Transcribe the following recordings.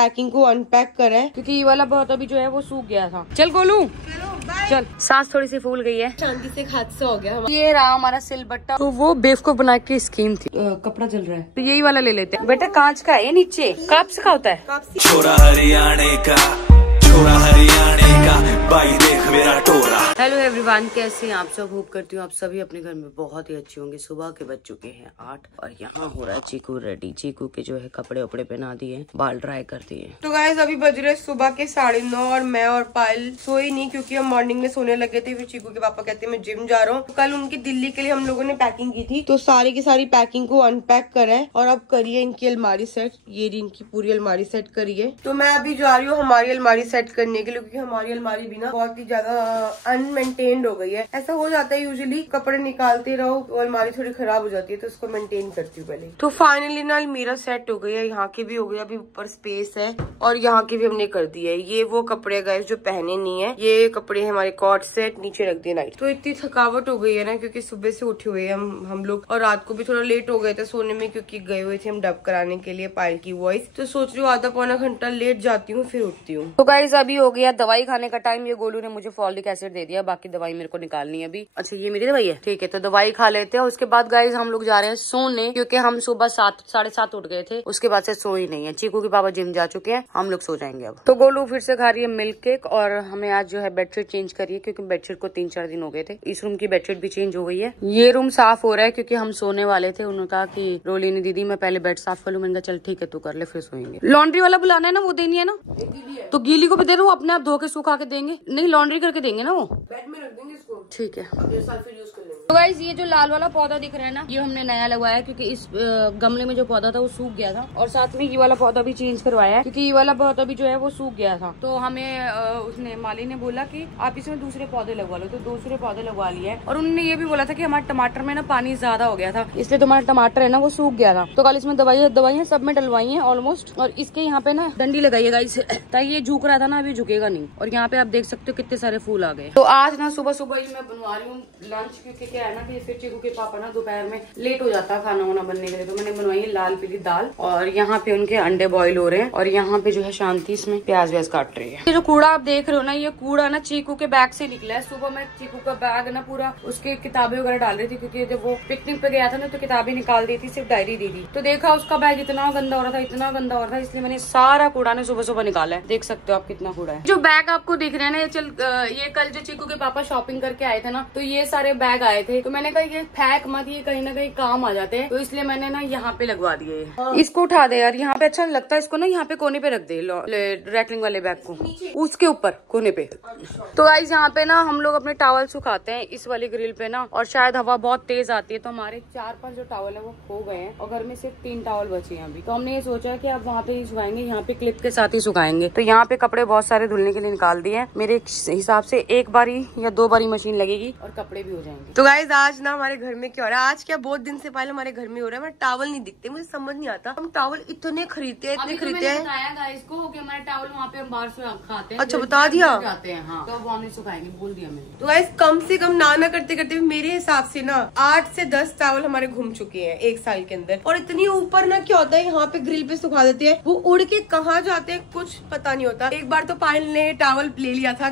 Packing को unpack करा है क्योंकि ये वाला बहुत अभी जो है वो सूख गया था। चल गोलू चल, सांस थोड़ी सी फूल गई है, शांति से हादसा हो गया। ये रहा हमारा सिलबट्टा, तो वो बेवकूफ बना के स्कीम थी। कपड़ा जल रहा है तो यही वाला ले लेते हैं। बेटा कांच का है ये, नीचे काप्स का होता है। छोरा हरियाणे का, छोरा हरियाणे का, भाई देख मेरा टोरा। हेलो एवरीवन, कैसे हैं आप सब? होप करती हूँ आप सभी अपने घर में बहुत ही अच्छे होंगे। सुबह के बज चुके हैं 8 और यहाँ हो रहा है चीकू रेडी। चीकू के जो है कपड़े वपड़े पहना दिए, बाल ड्राई कर दिए। तो गाइस अभी बज रहे सुबह के 9:30 और मैं और पायल सोई नहीं क्योंकि हम मॉर्निंग में सोने लगे थे। फिर चीकू के पापा कहते हैं मैं जिम जा रहा हूँ। कल उनकी दिल्ली के लिए हम लोगों ने पैकिंग की थी, तो सारी की सारी पैकिंग को अनपैक करा है और अब करिए इनकी अलमारी सेट। ये इनकी पूरी अलमारी सेट करिए। तो मैं अभी जा रही हूँ हमारी अलमारी सेट करने के लिए, क्योंकि हमारी अलमारी भी ना बहुत ही ज्यादा अनमेंटेन्ड हो गई है। ऐसा हो जाता है यूजुअली, कपड़े निकालते रहो तो अलमारी थोड़ी खराब हो जाती है, तो उसको मेंटेन करती हूँ पहले। तो फाइनली ना अलमीरा सेट हो गई है, यहाँ की भी हो गई, अभी ऊपर स्पेस है और यहाँ की भी हमने कर दी है। ये वो कपड़े गाइस जो पहने नहीं है, ये कपड़े हमारे कॉट सेट नीचे रख दिए नाइट। तो इतनी थकावट हो गई है ना क्योंकि सुबह से उठे हुए हम लोग, और रात को भी थोड़ा लेट हो गए थे सोने में क्योंकि गए हुए थे हम डब कराने के लिए पायल की वॉइस। तो सोच रही हूँ आधा पौना घंटा लेट जाती हूँ फिर उठती हूँ। तो गाइस अभी हो गया दवाई खाने का टाइम। ये गोलू ने मुझे फॉलिक एसिड दे दिया, बाकी दवाई मेरे को निकालनी है अभी। अच्छा ये मेरी दवाई है, ठीक है। तो दवाई खा लेते हैं, उसके बाद गाइस हम लोग जा रहे हैं सोने क्योंकि हम सुबह 7-7:30 उठ गए थे, उसके बाद से सो ही नहीं है। चीकू के पापा जिम जा चुके हैं, हम लोग सो जाएंगे अब। तो गोलू फिर से खा रही है मिल्क केक और हमें आज जो है बेडशीट चेंज करिए क्योंकि बेडशीट को 3-4 दिन हो गए थे। इस रूम की बेडशीट भी चेंज हो गई है। ये रूम साफ हो रहा है क्योंकि हम सोने वाले थे। उन्होंने कहा कि रोली ने दीदी मैं पहले बेड साफ कर लूं। मैंने कहा चल ठीक है तू कर ले फिर सोएंगे। लॉन्ड्री वाला बुलाना है ना, वो देनी है ना, तो गीली को भी दे दो, वो अपने आप धो के सुखा के देंगे। नहीं लॉन्ड्री करके देंगे ना, वो बेड में रख देंगे इसको, ठीक है। अगले साल फिर यूज कर लेंगे। तो गाइस ये जो लाल वाला पौधा दिख रहा है ना, ये हमने नया लगवाया है क्योंकि इस गमले में जो पौधा था वो सूख गया था, और साथ में ये वाला पौधा भी चेंज करवाया है क्योंकि ये वाला पौधा भी जो है वो सूख गया था। तो हमें उसने माली ने बोला कि आप इसमें दूसरे पौधे लगवा लो, तो दूसरे पौधे लगवा लिए। और उन्होंने ये भी बोला था कि हमारे टमाटर में ना पानी ज्यादा हो गया था, इसलिए तुम्हारा टमाटर है ना वो सूख गया था। तो कल इसमें दवाइयाँ सब में डलवाई है ऑलमोस्ट, और इसके यहाँ पे ना डंडी लगाई है इसे, ताकि ये झुक रहा था ना अभी झुकेगा नहीं। और यहाँ पे आप देख सकते हो कितने सारे फूल आ गए। तो आज ना सुबह सुबह ही मैं बनवा रही हूँ लंच, क्योंकि क्या है ना कि फिर चीकू के पापा ना दोपहर में लेट हो जाता है खाना वाना बनने के लिए। तो मैंने बनवाई है लाल पीली दाल, और यहाँ पे उनके अंडे बॉईल हो रहे हैं, और यहाँ पे जो है शांति इसमें प्याज व्याज काट रही है। ये जो कूड़ा आप देख रहे हो ना, ये कूड़ा ना चीकू के बैग से निकला है। सुबह मैं चीकू का बैग ना पूरा उसके किताबें वगैरह डाल रही थी क्योंकि जब वो पिकनिक पे गया था ना तो किताबें निकाल दी थी, सिर्फ डायरी दी थी। तो देखा उसका बैग इतना गंदा हो रहा था, इतना गंदा हो रहा था, इसलिए मैंने सारा कूड़ा ने सुबह सुबह निकाला है। देख सकते हो आप कितना कूड़ा है। जो बैग आपको दिख रहे हैं ना, ये कल जो चीकू के पापा शॉपिंग करके आए थे ना, तो ये सारे बैग आए थे। तो मैंने कहा ये फेंक मत, ये कहीं ना कहीं काम आ जाते हैं, तो इसलिए मैंने ना यहाँ पे लगवा दिए। इसको उठा दे यार, यहाँ पे अच्छा लगता है। इसको ना यहाँ पे कोने पे रख दे, रैकलिंग वाले बैग को उसके ऊपर कोने पे। तो गाइस यहाँ पे ना हम लोग अपने टॉवल सुखाते हैं इस वाली ग्रिल पे ना, और शायद हवा बहुत तेज आती है तो हमारे 4-5 जो टॉवल है वो खो गए हैं, और घर में सिर्फ 3 टॉवल बचे हैं अभी। तो हमने ये सोचा कि अब वहाँ पे ही सुखाएंगे, यहाँ पे क्लिप के साथ ही सुखाएंगे। तो यहाँ पे कपड़े बहुत सारे धुलने के लिए निकाल दिए। मेरे हिसाब से 1 बारी या 2 बारी मशीन लगेगी और कपड़े भी हो जाएंगे। तो गाइस आज ना हमारे घर में क्या हो रहा है, आज क्या बहुत दिन से पहले हमारे घर में हो रहा है, हमारे टॉवल नहीं दिखते। मुझे समझ नहीं आता, हम टॉवल इतने खरीदते हैं, इतने खरीदते हैं। गाइस को कि हमारे टॉवल वहाँ पे हम बाहर से खाते हैं। अच्छा बता दिया जाते हैं, हाँ। तो वहाँ नहीं सुखाएंगे, बोल दिया मैंने। तो गाइस कम से कम ना करते करते मेरे हिसाब से ना 8 से 10 टॉवल हमारे घूम चुके हैं 1 साल के अंदर। और इतनी ऊपर ना क्या होता है, यहाँ पे ग्रिल पे सुखा देते हैं, वो उड़ के कहाँ जाते हैं कुछ पता नहीं होता। एक बार तो पायल ने टॉवल ले लिया था,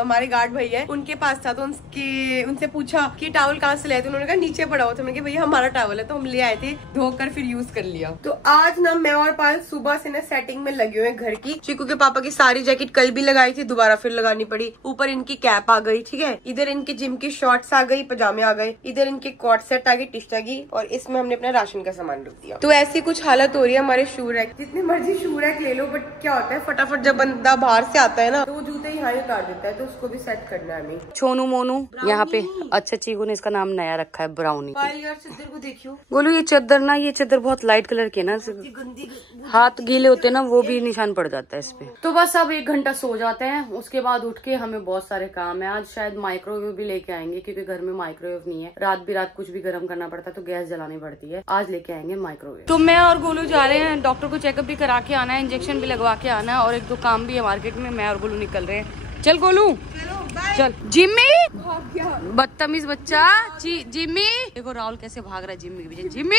हमारे गार्ड भैया है उनके पास था, तो उनसे पूछा कि टॉवल कहाँ से लाए, तो उन्होंने कहा नीचे पड़ा हुआ था। मैंने कहा भैया हमारा टॉवल है, तो हम ले आए थे, धोकर फिर यूज कर लिया। तो आज ना मैं और पायल सुबह से ना सेटिंग में लगे हुए हैं घर की। चीकू के पापा की सारी जैकेट कल भी लगाई थी, दोबारा फिर लगानी पड़ी। ऊपर इनकी कैप आ गई, ठीक है, इधर इनकी जिम की शॉर्ट्स आ गई, पजामे आ गए, इधर इनके कॉट सेट आ गई, टिश्त आ गई, और इसमें हमने अपना राशन का सामान रख दिया। तो ऐसी कुछ हालत हो रही है हमारे शू रैक। जितने मर्जी शू रैक ले लो, बट क्या होता है फटाफट जब बंदा बाहर से आता है ना तो वो जूते यहाँ उतार देता है, तो उसको भी सेट करना है हमें। छोनू मोनू यहाँ पे। अच्छा चीकू ने इसका नाम नया रखा है ब्राउनी। यार चद्दर को देखियो बोलो, ये चद्दर ना, ये चद्दर बहुत लाइट कलर की है ना, हाथ गीले होते हैं ना वो भी निशान पड़ जाता है इस पे। तो बस अब 1 घंटा सो जाते हैं, उसके बाद उठ के हमें बहुत सारे काम है। आज शायद माइक्रोवेव भी लेके आएंगे क्योंकि घर में माइक्रोवेव नहीं है। रात बिरात कुछ भी गर्म करना पड़ता है तो गैस जलानी पड़ती है। आज लेके आएंगे माइक्रोवेव। तो मैं और गोलू जा रहे हैं, डॉक्टर को चेकअप भी करा के आना है, इंजेक्शन भी लगवा के आना है, और 1-2 काम भी है मार्केट में। मैं और गोलू निकल रहे हैं चल गोलू चल। जिम्मी बदतमीज बच्चा। जिम्मी देखो राहुल कैसे भाग रहा है जिम्मी के पीछे। जिम्मी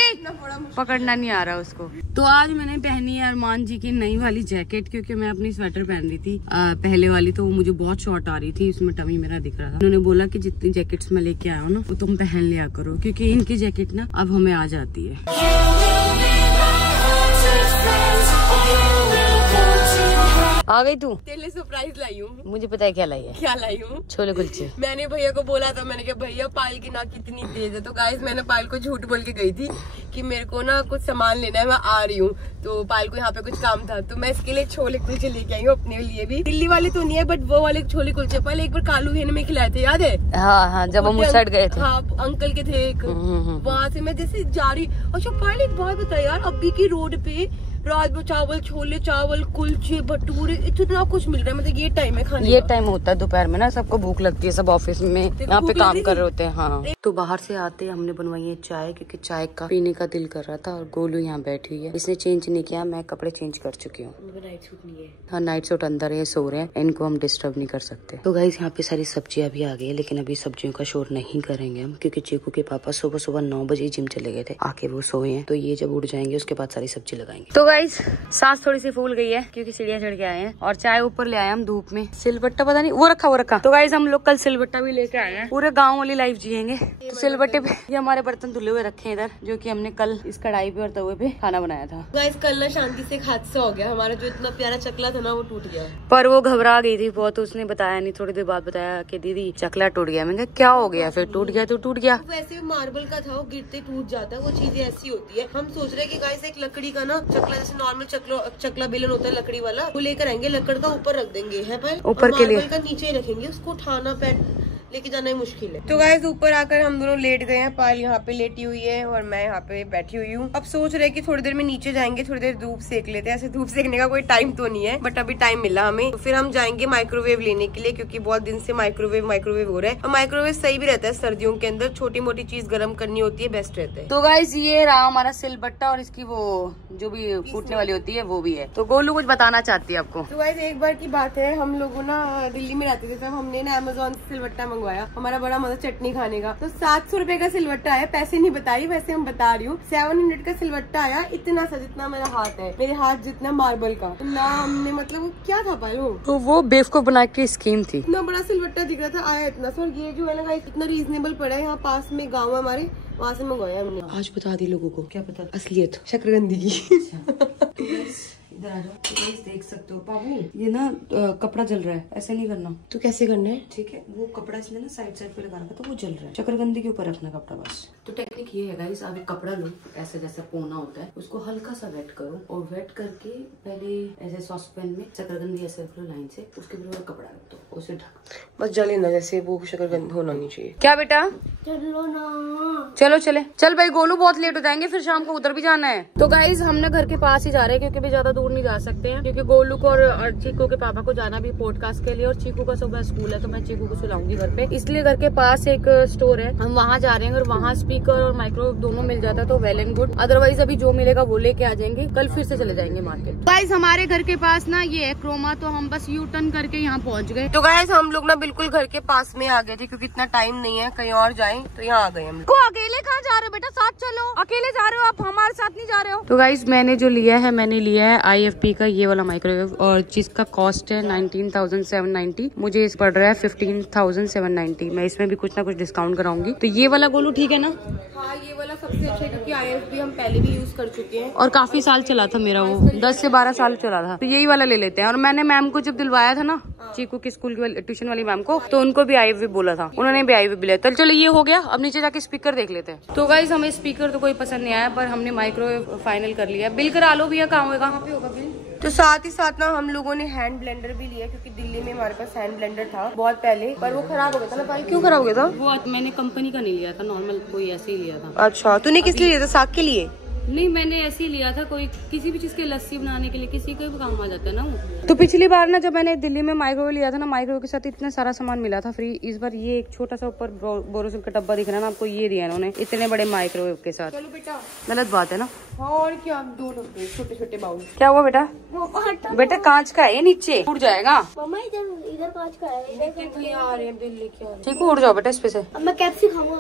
पकड़ना नहीं आ रहा उसको। तो आज मैंने पहनी है अरमान जी की नई वाली जैकेट, क्योंकि मैं अपनी स्वेटर पहन रही थी पहले वाली, तो वो मुझे बहुत शॉर्ट आ रही थी, उसमें टमी मेरा दिख रहा था। उन्होंने बोला कि जितनी जैकेट्स मैं लेके आया हूँ ना वो तुम पहन लिया करो, क्योंकि इनकी जैकेट ना अब हमें आ जाती है। आ गई तू? तेरे लिए सरप्राइज लाई हूँ। मुझे पता है क्या लाई है। क्या लाई हूँ? छोले कुलचे। मैंने भैया को बोला था, मैंने कहा भैया पायल की नाक कितनी तेज है, तो गाइस मैंने पायल को झूठ बोल के गई थी कि मेरे को ना कुछ सामान लेना है, मैं आ रही हूँ। तो पायल को यहाँ पे कुछ काम था, तो मैं इसके लिए छोले कुलचे लेके आई हूँ अपने लिए भी। दिल्ली वाले तो नहीं है, बट वो वाले छोले कुलचे पहले एक बार कालू भैया ने में खिलाए थे, याद है? हाँ, जब हम उस साइड गए थे। हाँ, अंकल के थे एक, वहाँ से मैं जैसे जा रही। अच्छा पायल एक बात बता यार, अभी की रोड पे रात में चावल, छोले चावल, कुलचे, भटूरे, इतना कुछ मिल रहा है। मतलब ये टाइम है खाने, ये टाइम होता है दोपहर में ना, सबको भूख लगती है, सब ऑफिस में यहाँ पे काम कर रहे होते हैं। हाँ, तो बाहर से आते हमने बनवाई है चाय, क्योंकि चाय का पीने का दिल कर रहा था। और गोलू यहाँ बैठी हुई है, इसने चेंज नहीं किया, मैं कपड़े चेंज कर चुकी हूँ। नाइट सूट नहीं है। हाँ, नाइट सूट अंदर है, सो रहे हैं, इनको हम डिस्टर्ब नहीं कर सकते। तो गाइस यहाँ पे सारी सब्जियां भी आ गई है, लेकिन अभी सब्जियों का शोर नहीं करेंगे हम, क्योंकि चीकू के पापा सुबह सुबह 9 बजे जिम चले गए थे, आके वो सोए हैं। तो ये जब उठ जाएंगे उसके बाद सारी सब्जी लगाएंगे। तो गाइस सांस थोड़ी सी फूल गई है, क्योंकि सीढ़ियाँ चढ़ के आए हैं, और चाय ऊपर ले आए हम धूप में। सिलबट्टा पता नहीं वो रखा। तो गाइस हम लोग कल सिलबट्टा भी लेके आए हैं, पूरे गाँव वाली लाइफ जियेंगे। तो सिलबट्टे पे ये हमारे बर्तन धुले हुए रखे हैं इधर, जो कि हमने कल इस कढ़ाई पे और तवे पे खाना बनाया था। गाइस कल ना शांति से एक हादसा हो गया, हमारा जो इतना प्यारा चकला था ना वो टूट गया। पर वो घबरा गई थी बहुत, उसने बताया नहीं, थोड़ी देर बाद बताया कि दीदी चकला टूट गया। मैंने कहा क्या हो गया? फिर टूट गया तो टूट गया। वैसे भी मार्बल का था, वो गिरते टूट जाता है, वो चीजें ऐसी होती है। हम सोच रहे हैं कि गाइस एक लकड़ी का ना चकला, जैसे नॉर्मल चकला बेलन होता है लकड़ी वाला, वो लेकर आएंगे, लकड़ का ऊपर रख देंगे है पर ऊपर के लिए, का नीचे रखेंगे, उसको उठाना लेके जाना ही मुश्किल है। तो गाइस ऊपर आकर हम दोनों लेट गए हैं, पायल यहाँ पे लेटी हुई है और मैं यहाँ पे बैठी हुई हूँ। अब सोच रहे कि थोड़ी देर में नीचे जाएंगे, थोड़ी देर धूप सेक लेते हैं। ऐसे धूप सेकने का कोई टाइम तो नहीं है, बट अभी टाइम मिला हमें, तो फिर हम जाएंगे माइक्रोवेव लेने के लिए, क्योंकि बहुत दिन से माइक्रोवेव हो रहा है। और माइक्रोवेव सही भी रहता है सर्दियों के अंदर, छोटी मोटी चीज गर्म करनी होती है, बेस्ट रहता है। तो गाइस ये रहा हमारा सिलबट्टा, और इसकी वो जो भी कूटने वाली होती है वो भी है। तो गोलू कुछ बताना चाहती है आपको। तो गाइस एक बार की बात है, हम लोगों ना दिल्ली में रहते थे, तब हमने ना अमेज़न से सिलबट्टा मंगवाया, हमारा बड़ा मजा चटनी खाने का। तो 700 रुपए का सिलबट्टा आया, पैसे नहीं बताई, वैसे हम बता रही हूँ। 700 का सिलबट्टा आया, इतना सा जितना मेरा हाथ है, मेरे हाथ जितना मार्बल का। तो ना हमने मतलब क्या था पायो, तो वो बेवकूफ बना के स्कीम थी। इतना बड़ा सिलबट्टा दिख रहा था, आया इतना सा। और ये जो है ना इतना रीजनेबल पड़ा है, यहाँ पास में गाँव है हमारे, वहाँ से मंगवाया हमने। आज बता दी लोगों को, क्या पता असलियत शकरकंदी की। इधर आ जाओ, तो देख सकते हो बाबू, ये ना कपड़ा जल रहा है, ऐसे नहीं करना। तो कैसे करना है? ठीक है, वो कपड़ा इसने ना साइड पे लगा रखा, तो वो जल रहा है, शकरकंदी के ऊपर रखना कपड़ा बस। तो टेक्निक ये है गाइस, आप एक कपड़ा लो, ऐसे जैसा पोना होता है, उसको हल्का सा वेट करो, और वेट करके पहले ऐसे सॉसपैन में शकरकंदी ऐसे रख लो लाइन से, उसके ऊपर कपड़ा रख दो, उसे ढक, बस जले ना, जैसे वो शकरकंदी होना नहीं चाहिए। क्या बेटा? चलो ना, चलो चले, चल भाई गोलू बहुत लेट हो जाएंगे, फिर शाम को उधर भी जाना है। तो गाइस हमने घर के पास ही जा रहे हैं, क्योंकि भी ज्यादा दूर नहीं जा सकते हैं, क्योंकि गोलू को और चीकू के पापा को जाना भी पॉडकास्ट के लिए, और चीकू का सुबह स्कूल है, तो मैं चीकू को सुलाऊंगी घर पे, इसलिए घर के पास एक स्टोर है, हम वहाँ जा रहे हैं। अगर वहाँ स्पीकर और माइक्रोवेव दोनों मिल जाता तो वेल एंड गुड, अदरवाइज अभी जो मिलेगा वो लेके आ जाएंगे, कल फिर से चले जाएंगे मार्केट। गाइस हमारे घर के पास ना ये है क्रोमा, तो हम बस यू टर्न करके यहाँ पहुँच गए। तो गाइस हम लोग ना बिल्कुल घर के पास में आ गए थे, क्योंकि इतना टाइम नहीं है कहीं और जाएं, तो यहाँ आ गए हम। को अकेले कहाँ जा रहे हो बेटा? साथ चलो, अकेले जा रहे हो आप, हमारे साथ नहीं जा रहे हो। तो गाइस मैंने जो लिया है, मैंने लिया है IFP का ये वाला माइक्रोवेव, और जिसका कॉस्ट है 19,790, मुझे इस पड़ रहा है 15,790। मैं इसमें भी कुछ ना कुछ डिस्काउंट कराऊंगी। तो ये वाला गोलू ठीक है ना? हाँ ये वाला सबसे अच्छा है, क्योंकि IFP हम पहले भी यूज कर चुके हैं, और काफी साल चला था मेरा, वो 10 से 12 साल चला था। तो यही वाला ले लेते हैं। और मैंने मैम को जब दिलवाया था ना, चीकू की स्कूल की ट्यूशन वाली मैम को, तो उनको भी IFP बोला था, उन्होंने भी IFP लिया। तो चलो ये हो गया, अब नीचे जाके स्पीकर देख लेते हैं। तो गाइस हमें स्पीकर तो कोई पसंद नहीं आया, पर हमने माइक्रोवेव फाइनल कर लिया। बिल करा लो भैया, कहाँ होगा बिल? तो साथ ही साथ ना हम लोगों ने हैंड ब्लेंडर भी लिया, क्योंकि दिल्ली में हमारे पास हैंड ब्लेंडर था बहुत पहले, पर वो खराब हो गया था ना भाई। क्यों खराब हो गया था? वो मैंने कंपनी का नहीं लिया था, नॉर्मल कोई ऐसे ही लिया था। अच्छा, तूने किस लिए लिया था? साग के लिए? नहीं, मैंने ऐसे ही लिया था, कोई किसी भी चीज की लस्सी बनाने के लिए किसी का भी काम आ जाता है ना वो। तो पिछली बार ना जब मैंने दिल्ली में माइक्रोवेव लिया था ना, माइक्रोवेव के साथ इतना सारा सामान मिला था फ्री। इस बार ये एक छोटा सा ऊपर बोरोसिल का डब्बा दिख रहा है ना आपको, ये दिया इन्होंने इतने बड़े माइक्रोवेव के साथ। चलो बेटा, गलत बात है ना। और क्या, 2 डब्बे छोटे छोटे बाउल। क्या हुआ बेटा? बेटा कांच का है, नीचे उड़ जाएगा। मम्मा इधर कांच का है। लेकिन आ रहे हैं बिल लेके आ रहे हैं। ठीक है, उड़ जाओ बेटा इस पे से। अब मैं कैप्सी खाऊंगा।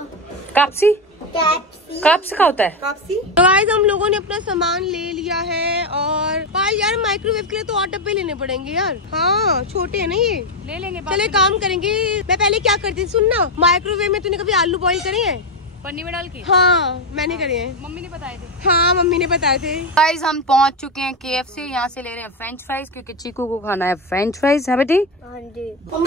कापसी? काप्स का होता है कापसी। तो गाइस हम लोगों ने अपना सामान ले लिया है, और भाई यार माइक्रोवेव के लिए तो और डब्बे लेने पड़ेंगे यार। हाँ छोटे है ना ये, ले लेंगे। चले काम करेंगे। मैं पहले क्या करती सुनना, माइक्रोवेव में तूने कभी आलू बॉईल करे हैं? पन्नी में डाल के? हाँ मैंने करे हैं, मम्मी ने बताए थे। हाँ मम्मी ने बताए थे। गाइस हम पहुंच चुके हैं KFC, यहाँ से ले रहे हैं फ्रेंच फ्राइज क्योंकि चीकू को खाना है फ्रेंच फ्राइज। है बेटी? हाँ जी। तो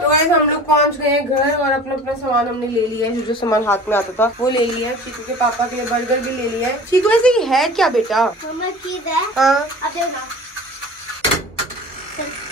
गाइस हम लोग पहुंच गए हैं घर, और अपना सामान हमने ले लिया है। जो सामान हाथ में आता था वो ले लिया है। चीकू के पापा के लिए बर्गर भी ले लिया है। चीकू वैसे ये है क्या बेटा? मम्मा चीज है। हाँ अब देखो।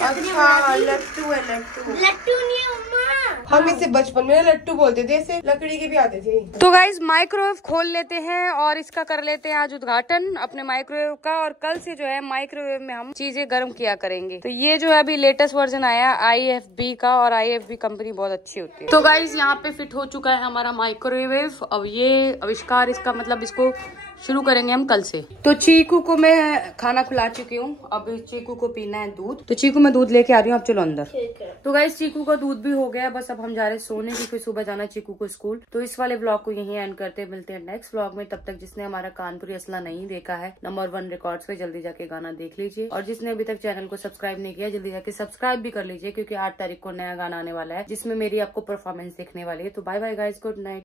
अच्छा लट्टू है। लट्टू नहीं है मम्मा। हम इसे बचपन में लट्टू बोलते थे, ऐसे लकड़ी के भी आते थे। तो गाइज माइक्रोवेव खोल लेते हैं और इसका कर लेते हैं आज उद्घाटन अपने माइक्रोवेव का। और कल से जो है माइक्रोवेव में हम चीजें गर्म किया करेंगे। तो ये जो है अभी लेटेस्ट वर्जन आया IFB का, और IFB कंपनी बहुत अच्छी होती है। तो गाइज यहाँ पे फिट हो चुका है हमारा माइक्रोवेव। अब ये आविष्कार, इसका मतलब इसको शुरू करेंगे हम कल से। तो चीकू को मैं खाना खिला चुकी हूँ, अब चीकू को पीना है दूध। तो चीकू मैं दूध लेके आ रही हूँ, आप चलो अंदर। तो गाइस चीकू का दूध भी हो गया, बस अब हम जा रहे हैं सोने क्योंकि सुबह जाना है चीकू को स्कूल। तो इस वाले ब्लॉग को यहीं एंड करते हैं, मिलते हैं नेक्स्ट ब्लॉग में। तब तक जिसने हमारा कानपुरी असला नहीं देखा है नंबर 1 रिकॉर्ड्स पे, जल्दी जाके गाना देख लीजिए। और जिसने अभी तक चैनल को सब्सक्राइब नहीं किया जल्दी जाके सब्सक्राइब भी कर लीजिए, क्योंकि 8 तारीख को नया गाना आने वाला है जिसमें मेरी आपको परफॉर्मेंस देखने वाली है। तो bye bye guys, good night.